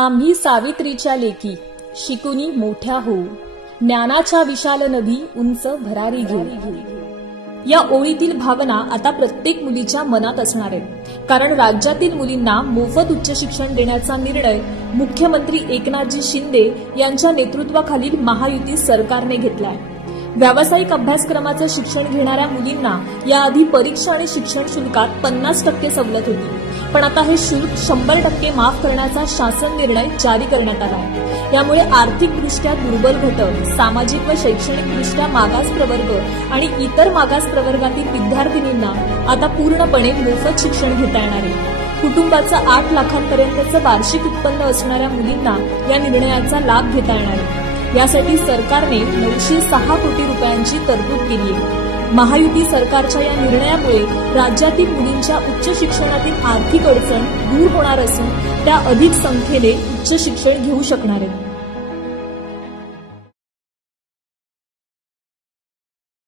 आम्ही सावित्रीच्या लेकी शिकुनी मोठ्या होऊ, ज्ञानाच्या विशाल नदी उंच भरारी घेऊ. या ओळीतील भावना आता प्रत्येक मुलीच्या मनात असणार आहे. कारण राज्यातील मुलींना मोफत उच्च शिक्षण देण्याचा निर्णय मुख्यमंत्री एकनाथजी शिंदे यांच्या नेतृत्वाखालील महायुती सरकारने घेतलाय. व्यावसायिक अभ्यासक्रमाचं शिक्षण घेणाऱ्या मुलींना याआधी परीक्षा आणि शिक्षण शुल्कात 50% सवलत होती, पण आता हे शुल्क 100% माफ करण्याचा शासन निर्णय जारी करण्यात आला आहे. यामुळे आर्थिकदृष्ट्या दुर्बल घटक, सामाजिक व शैक्षणिकदृष्ट्या मागास प्रवर्ग आणि इतर मागास प्रवर्गातील विद्यार्थिनींना आता पूर्णपणे मोफत शिक्षण घेता येणार आहे. कुटुंबाचं 8 लाखांपर्यंतचं वार्षिक उत्पन्न असणाऱ्या मुलींना या निर्णयाचा लाभ घेता येणार आहे. यासाठी सरकारने 906 कोटी रुपयांची तरतूद केली आहे. महायुती सरकारच्या या निर्णयामुळे राज्यातील मुलींच्या उच्च शिक्षणातील आर्थिक अडचण दूर होणार असून त्या अधिक संख्येने उच्च शिक्षण घेऊ शकणार आहेत.